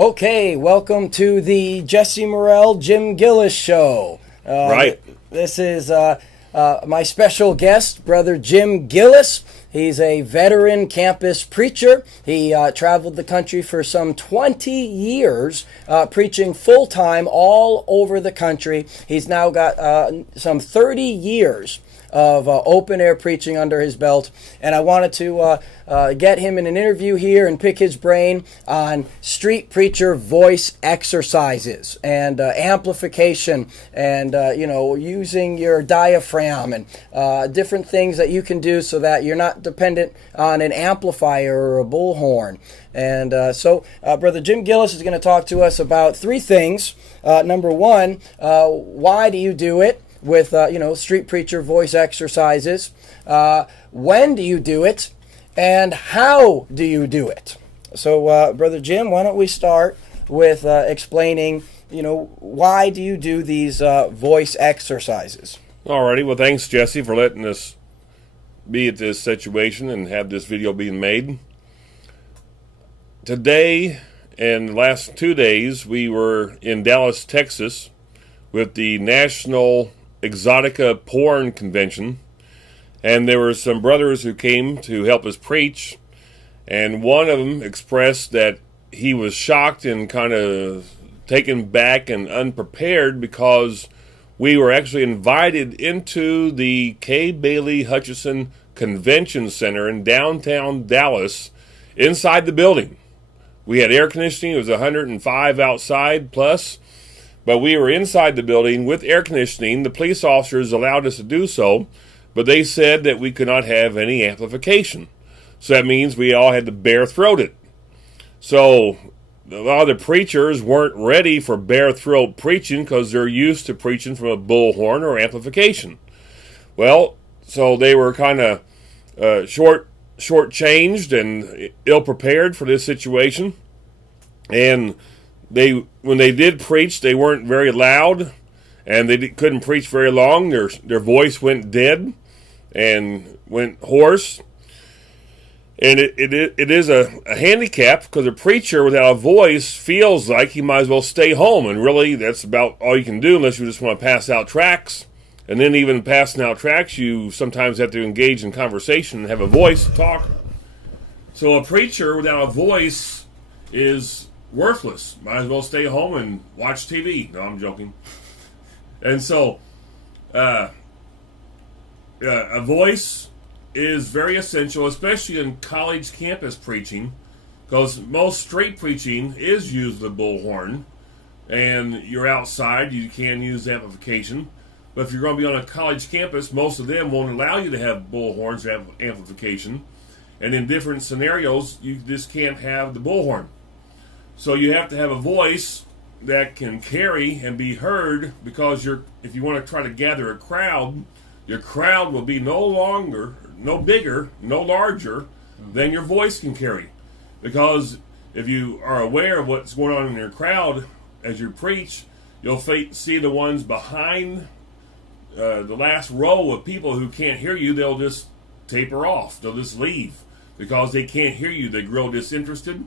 Okay, welcome to the JesseMorrell Jim Gillis Show. Right. This is my special guest, Brother Jim Gillis. He's a veteran campus preacher. He traveled the country for some 20 years, preaching full-time all over the country. He's now got some 30 years of open-air preaching under his belt, and I wanted to get him in an interview here and pick his brain on street preacher voice exercises and amplification and using your diaphragm and different things that you can do so that you're not dependent on an amplifier or a bullhorn. And so Brother Jim Gillis is going to talk to us about three things. Number one, why do you do it with street preacher voice exercises? When do you do it, and how do you do it? So Brother Jim, why don't we start with explaining why do you do these voice exercises? Alrighty, well thanks Jesse for letting us be at this situation and have this video being made. Today and the last 2 days we were in Dallas, Texas with the National Exotica Porn Convention, and there were some brothers who came to help us preach, and one of them expressed that he was shocked and kind of taken back and unprepared because we were actually invited into the K. Bailey Hutchison Convention Center in downtown Dallas, inside the building. We had air conditioning. It was 105 outside plus, but we were inside the building with air conditioning. The police officers allowed us to do so, but they said that we could not have any amplification. So that means we all had to bare-throat it. So a lot of the preachers weren't ready for bare-throat preaching because they're used to preaching from a bullhorn or amplification. Well, so they were kind of short-changed and ill-prepared for this situation. And when they did preach, they weren't very loud, and they couldn't preach very long. Their voice went dead and went hoarse. And it is a handicap because a preacher without a voice feels like he might as well stay home. And really, that's about all you can do unless you just want to pass out tracts. And then even passing out tracts, you sometimes have to engage in conversation and have a voice to talk. So a preacher without a voice is worthless. Might as well stay home and watch TV. No, I'm joking. And so, a voice is very essential, especially in college campus preaching, because most street preaching is used the bullhorn, and you're outside, you can use amplification. But if you're going to be on a college campus, most of them won't allow you to have bullhorns or amplification. And in different scenarios, you just can't have the bullhorn. So you have to have a voice that can carry and be heard, because if you want to try to gather a crowd, your crowd will be no bigger, no larger than your voice can carry. Because if you are aware of what's going on in your crowd as you preach, you'll see the ones behind the last row of people who can't hear you. They'll just taper off. They'll just leave because they can't hear you. They grow disinterested.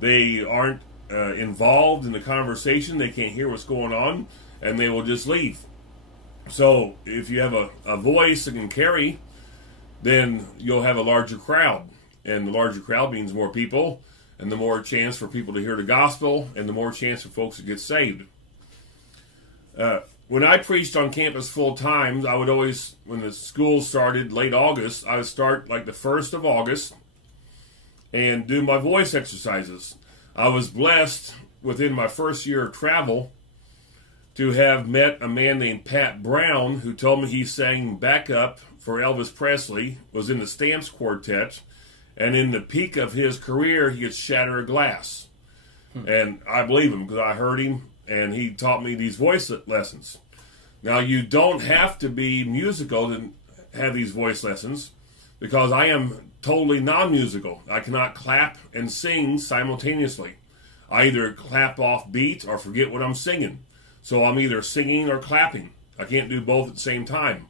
They aren't involved in the conversation. They can't hear what's going on, and they will just leave. So if you have a voice that can carry, then you'll have a larger crowd. And the larger crowd means more people, and the more chance for people to hear the gospel, and the more chance for folks to get saved. When I preached on campus full time, I would always, when the school started late August, I would start like the 1st of August and do my voice exercises. I was blessed within my first year of travel to have met a man named Pat Brown, who told me he sang backup for Elvis Presley, was in the Stamps Quartet, and in the peak of his career, he could shatter a glass. And I believe him because I heard him, and he taught me these voice lessons. Now, you don't have to be musical to have these voice lessons, because I am totally non-musical. I cannot clap and sing simultaneously. I either clap off beat or forget what I'm singing. So I'm either singing or clapping. I can't do both at the same time.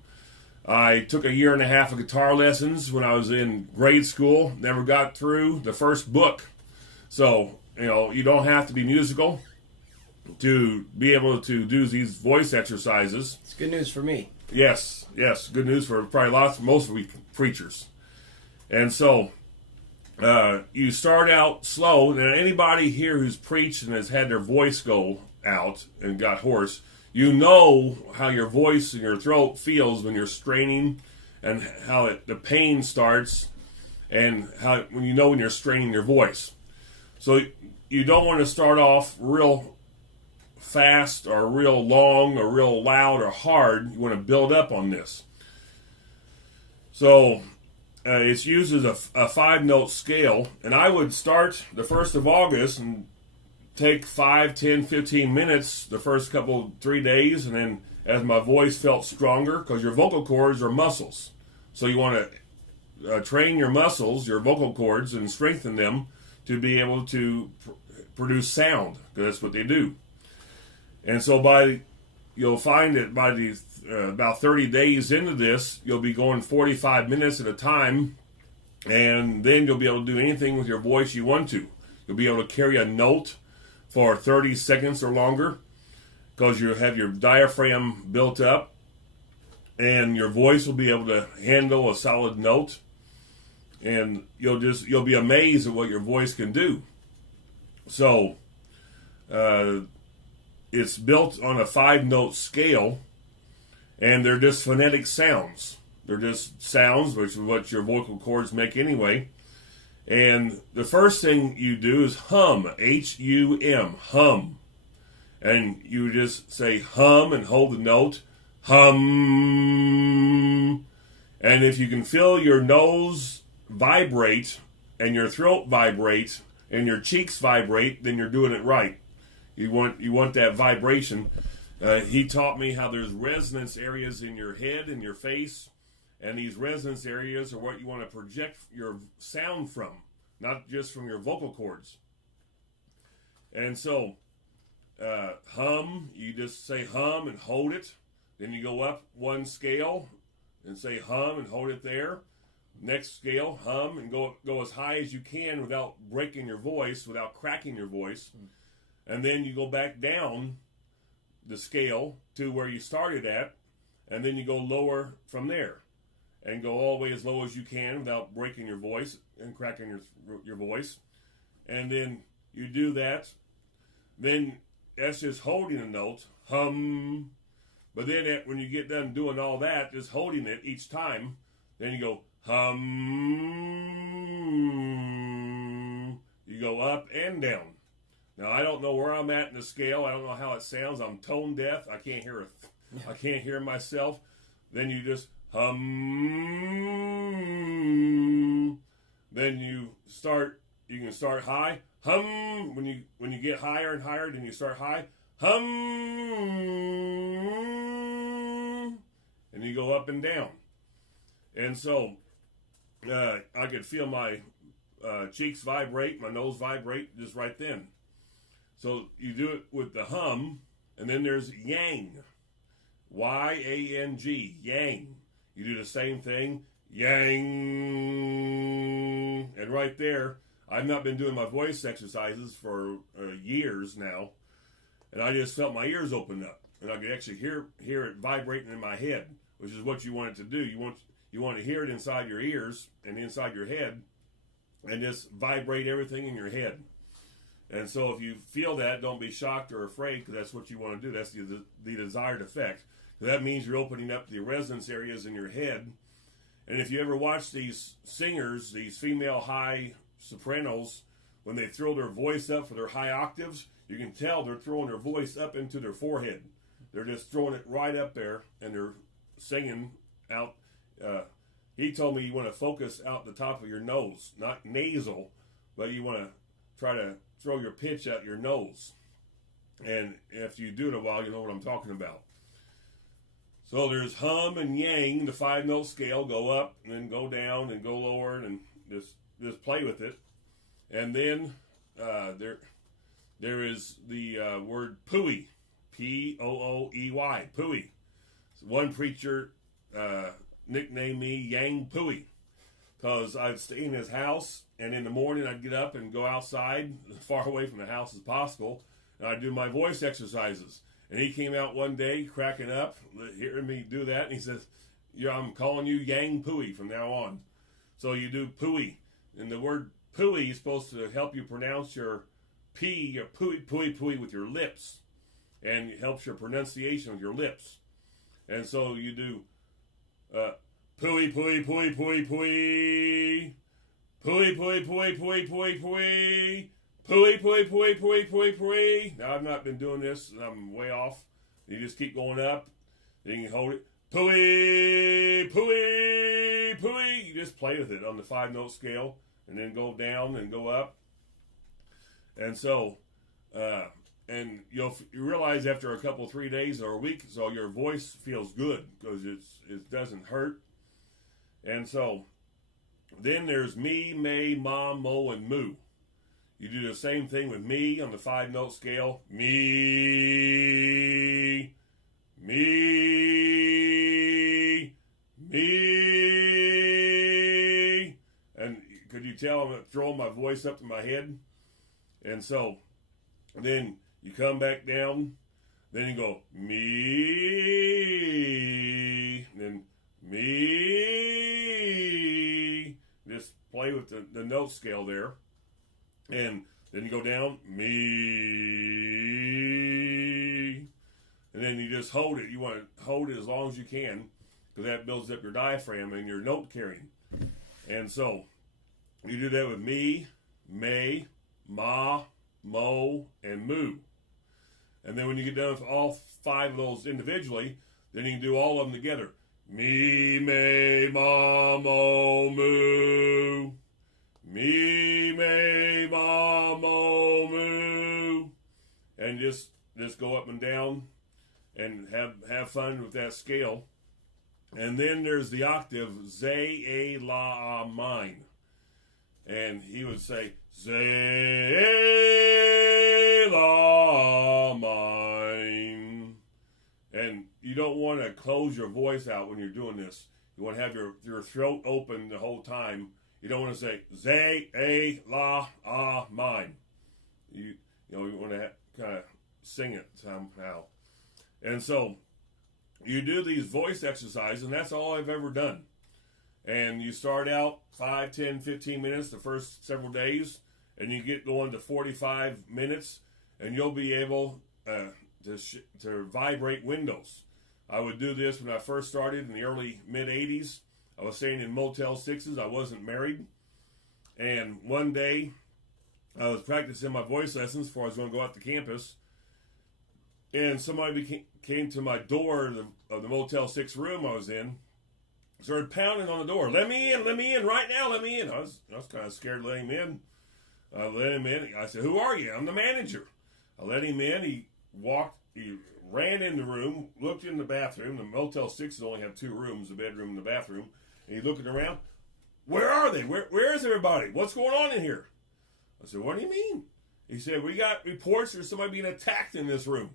I took a year and a half of guitar lessons when I was in grade school. Never got through the first book. So you don't have to be musical to be able to do these voice exercises. It's good news for me. Yes, good news for probably most preachers. And so you start out slow. And anybody here who's preached and has had their voice go out and got hoarse, you know how your voice and your throat feels when you're straining, and how the pain starts, and how when you're straining your voice. So you don't want to start off real fast or real long or real loud or hard. You want to build up on this. So it's used as a 5-note scale, and I would start the 1st of August and take 5, 10, 15 minutes the first 3 days, and then as my voice felt stronger, because your vocal cords are muscles. So you want to train your muscles, your vocal cords, and strengthen them to be able to produce sound, because that's what they do. And so you'll find that by the about 30 days into this, you'll be going 45 minutes at a time, and then you'll be able to do anything with your voice you want to. You'll be able to carry a note for 30 seconds or longer, because you have your diaphragm built up, and your voice will be able to handle a solid note, and you'll be amazed at what your voice can do. So it's built on a 5-note scale, and they're just phonetic sounds. They're just sounds, which is what your vocal cords make anyway. And the first thing you do is hum, H-U-M, hum. And you just say hum and hold the note, hum. And if you can feel your nose vibrate and your throat vibrate and your cheeks vibrate, then you're doing it right. You want that vibration. He taught me how there's resonance areas in your head and your face, and these resonance areas are what you want to project your sound from, not just from your vocal cords. And so, hum, you just say hum and hold it. Then you go up one scale and say hum and hold it there. Next scale, hum, and go as high as you can without breaking your voice, without cracking your voice. And then you go back down the scale to where you started at, and then you go lower from there, and go all the way as low as you can without breaking your voice and cracking your voice. And then you do that. Then that's just holding a note, hum. But then when you get done doing all that, just holding it each time, then you go hum. You go up and down. Now, I don't know where I'm at in the scale. I don't know how it sounds. I'm tone deaf. I can't hear I can't hear myself. Then you just hum. Then you can start high. Hum. When you get higher and higher, then you start high. Hum. And you go up and down. And so I could feel my cheeks vibrate, my nose vibrate just right then. So you do it with the hum, and then there's yang, Y-A-N-G, yang. You do the same thing, yang. And right there, I've not been doing my voice exercises for years now, and I just felt my ears open up, and I could actually hear it vibrating in my head, which is what you want it to do. You want to hear it inside your ears and inside your head, and just vibrate everything in your head. And so if you feel that, don't be shocked or afraid, because that's what you want to do. That's the desired effect. That means you're opening up the resonance areas in your head. And if you ever watch these singers, these female high sopranos, when they throw their voice up for their high octaves, you can tell they're throwing their voice up into their forehead. They're just throwing it right up there, and they're singing out. He told me you want to focus out the top of your nose, not nasal, but you want to try to throw your pitch out your nose. And if you do it a while, you know what I'm talking about. So there's hum and yang, the 5-note scale, go up and then go down and go lower, and just play with it. And then there is the word pooey, P-O-O-E-Y, pooey. So one preacher nicknamed me Yang Pooey. because I'd stay in his house, and in the morning I'd get up and go outside as far away from the house as possible, and I'd do my voice exercises. And he came out one day cracking up, hearing me do that, and he says, "Yeah, I'm calling you Yang Pui from now on." So you do Pui, and the word Pui is supposed to help you pronounce your P, your Pui, Pui, Pui with your lips, and it helps your pronunciation with your lips. And so you do Pui, Pui, Pui, Pui, Pui, Pui, Pui, Pui, Pui, Pui, Pui, Pui, Pui, Pui, Pui, Pui, Pui. Now, I've not been doing this, and I'm way off. You just keep going up, then you hold it. Pui, Pui, Pui. You just play with it on the 5-note scale, and then go down and go up. And so, and you realize after a couple, 3 days or a week, so your voice feels good because it doesn't hurt. And so, then there's me, may, ma, mo, and moo. You do the same thing with me on the 5-note scale. Me, me, me. And could you tell I'm throwing my voice up to my head? And so, then you come back down. Then you go, me, then me. Just play with the note scale there. And then you go down, me. And then you just hold it. You want to hold it as long as you can, because that builds up your diaphragm and your note carrying. And so you do that with me, may, ma, mo, and moo. And then when you get done with all 5 of those individually, then you can do all of them together. Me, may, ma, mo, moo. Me, may, ma, mo, moo. And just go up and down and have fun with that scale. And then there's the octave, zay, a, la, mine. And he would say, zay, la, mine. And you don't want to close your voice out when you're doing this. You want to have your throat open the whole time. You don't want to say, zay, a, la, mine. You want to kind of sing it somehow. And so, you do these voice exercises, and that's all I've ever done. And you start out 5, 10, 15 minutes the first several days, and you get going to 45 minutes, and you'll be able to vibrate windows. I would do this when I first started in the early mid-'80s. I was staying in Motel 6s. I wasn't married. And one day, I was practicing my voice lessons before I was going to go out to campus. And somebody came to my door of the Motel 6 room I was in, started pounding on the door. Let me in, right now, let me in. I was kind of scared to let him in. I let him in. I said, "Who are you?" "I'm the manager." I let him in. He ran in the room, looked in the bathroom. The Motel 6s only have 2 rooms, the bedroom and the bathroom. And he's looking around. "Where are they? Where is everybody? What's going on in here?" I said, "What do you mean?" He said, "We got reports there's somebody being attacked in this room."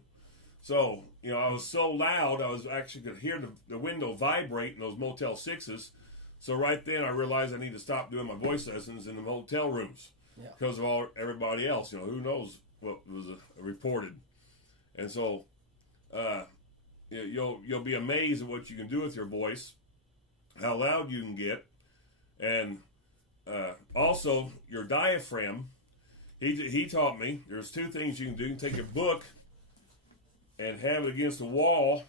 So, I was so loud, I was actually could hear the window vibrate in those Motel 6s. So right then I realized I need to stop doing my voice lessons in the motel rooms because of everybody else. Who knows what was reported. And so you'll be amazed at what you can do with your voice, how loud you can get, and also your diaphragm. He taught me there's 2 things you can do. You can take a book and have it against the wall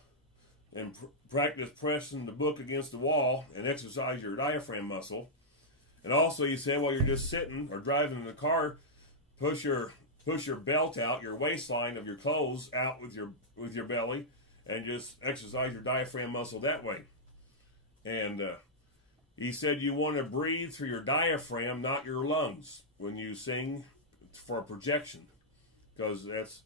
and practice pressing the book against the wall and exercise your diaphragm muscle. And also, he said, while you're just sitting or driving in the car, push your belt out, your waistline of your clothes out with your belly, and just exercise your diaphragm muscle that way. And he said you want to breathe through your diaphragm, not your lungs, when you sing for projection, because that's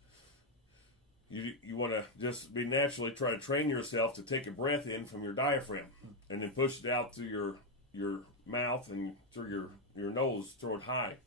you want to just be naturally try to train yourself to take a breath in from your diaphragm and then push it out through your mouth and through your nose, throw it high.